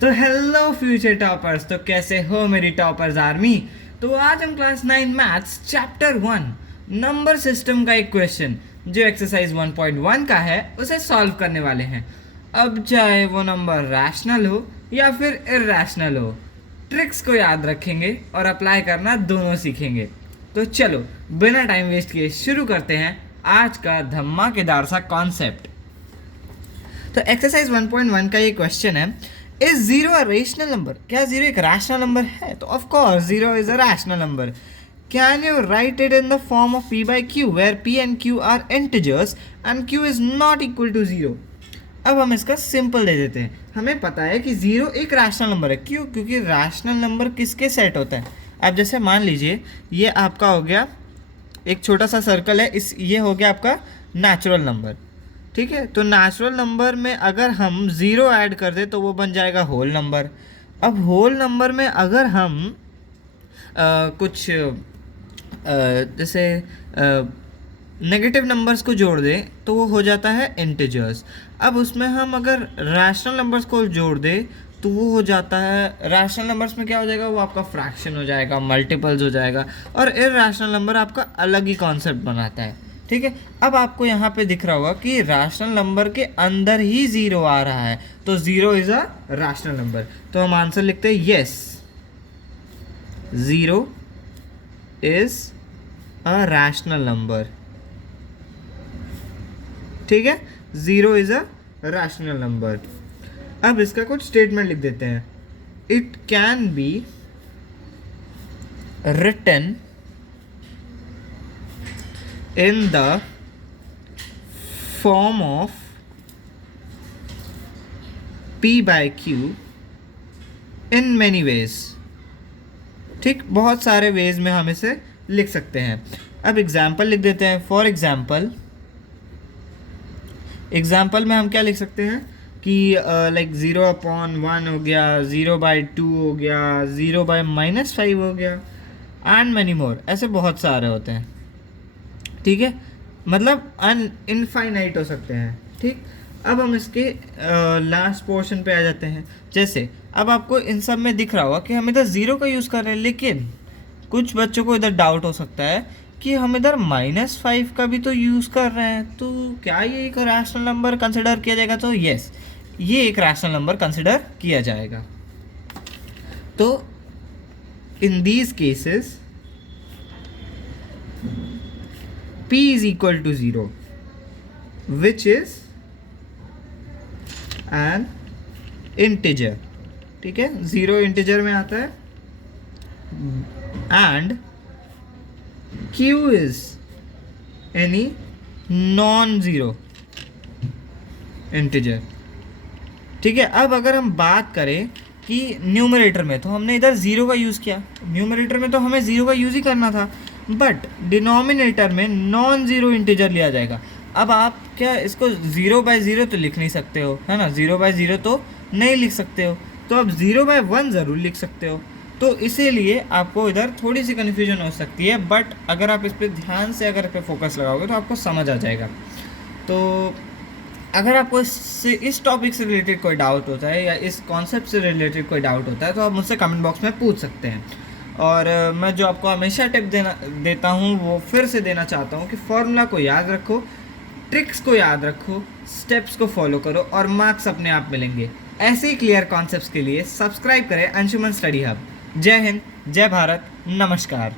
तो hello future toppers, तो कैसे हो मेरी टॉपर्स आर्मी। तो आज हम class 9 maths chapter 1 number system का एक क्वेश्चन जो एक्सरसाइज 1.1 का है उसे सॉल्व करने वाले हैं। अब चाहे वो नंबर रैशनल हो या फिर इरैशनल हो, ट्रिक्स को याद रखेंगे और अप्लाई करना दोनों सीखेंगे। तो चलो बिना टाइम वेस्ट किए शुरू करते हैं आज का धमाकेदार सा कॉन्सेप्ट। तो एक्सरसाइज 1.1 का ये क्वेश्चन है, is zero a rational number? क्या जीरो एक रैशनल नंबर है? तो of course zero is a rational number. Can you write it in the form of p by q where p and q are integers and q is not equal to zero? अब हम इसका simple they देते हैं। हमें पता है कि zero एक रैशनल नंबर है। क्यों? क्योंकि रैशनल नंबर किसके सेट होता है? अब जैसे मान लीजिए ये आपका हो गया एक छोटा सा सर्कल है, इस ये हो गया आपका नेचुरल नंबर। ठीक है, तो नेचुरल नंबर में अगर हम ज़ीरो ऐड कर दें तो वो बन जाएगा होल नंबर। अब होल नंबर में अगर हम कुछ जैसे नेगेटिव नंबर्स को जोड़ दें तो वो हो जाता है इंटीजर्स। अब उसमें हम अगर रैशनल नंबर्स को जोड़ दें तो वो हो जाता है, रैशनल नंबर्स में क्या हो जाएगा, वो आपका फ्रैक्शन हो जाएगा, मल्टीपल्स हो जाएगा, और इरैशनल नंबर आपका अलग ही कॉन्सेप्ट बनाता है। ठीक है, अब आपको यहाँ पे दिख रहा होगा कि रैशनल नंबर के अंदर ही ज़ीरो आ रहा है, तो zero is a rational number. तो हम आंसर लिखते हैं yes, zero is a rational number. ठीक है, zero is a rational number. अब इसका कुछ स्टेटमेंट लिख देते हैं। It can be written in the form of p by q in many ways। ठीक, बहुत सारे वेज में हम इसे लिख सकते हैं। अब एग्जाम्पल लिख देते हैं। फॉर एग्जाम्पल में हम क्या लिख सकते हैं कि लाइक 0/1 हो गया, 0/2 हो गया, 0/-5 हो गया, एंड मैनी मोर। ऐसे बहुत सारे होते हैं। ठीक है, मतलब इनफाइनाइट हो सकते हैं। ठीक, अब हम इसके लास्ट पोर्शन पे आ जाते हैं। जैसे अब आपको इन सब में दिख रहा होगा कि हम इधर ज़ीरो का यूज़ कर रहे हैं, लेकिन कुछ बच्चों को इधर डाउट हो सकता है कि हम इधर -5 का भी तो यूज़ कर रहे हैं, तो क्या ये एक रैशनल नंबर कंसिडर किया जाएगा? तो यस, ये एक रैशनल नंबर कंसिडर किया जाएगा। तो in these cases p is equal to 0, which is an integer। ठीक है, 0 इंटीजर में आता है, and q is any non-zero integer. ठीक है, अब अगर हम बात करें कि न्यूमरेटर में, तो हमने इधर ज़ीरो का यूज़ किया, न्यूमरेटर में तो हमें ज़ीरो का यूज़ ही करना था, बट डिनोमिनेटर में नॉन ज़ीरो इंटीजर लिया जाएगा। अब आप क्या इसको 0/0 तो लिख नहीं सकते हो, है ना, 0/0 तो नहीं लिख सकते हो, तो आप 0/1 ज़रूर लिख सकते हो। तो इसीलिए आपको इधर थोड़ी सी कन्फ्यूजन हो सकती है, बट अगर आप इस पर ध्यान से अगर इस पर फोकस लगाओगे तो आपको समझ आ जाएगा। तो अगर आपको इस टॉपिक से रिलेटेड कोई डाउट होता है या इस कॉन्सेप्ट से रिलेटेड कोई डाउट होता है तो आप मुझसे कमेंट बॉक्स में पूछ सकते हैं। और मैं जो आपको हमेशा टिप देता हूँ वो फिर से देना चाहता हूँ कि फॉर्मूला को याद रखो, ट्रिक्स को याद रखो, स्टेप्स को फॉलो करो और मार्क्स अपने आप मिलेंगे। ऐसे ही क्लियर कॉन्सेप्ट्स के लिए सब्सक्राइब करें अंशुमन स्टडी हब। जय हिंद, जय भारत, नमस्कार।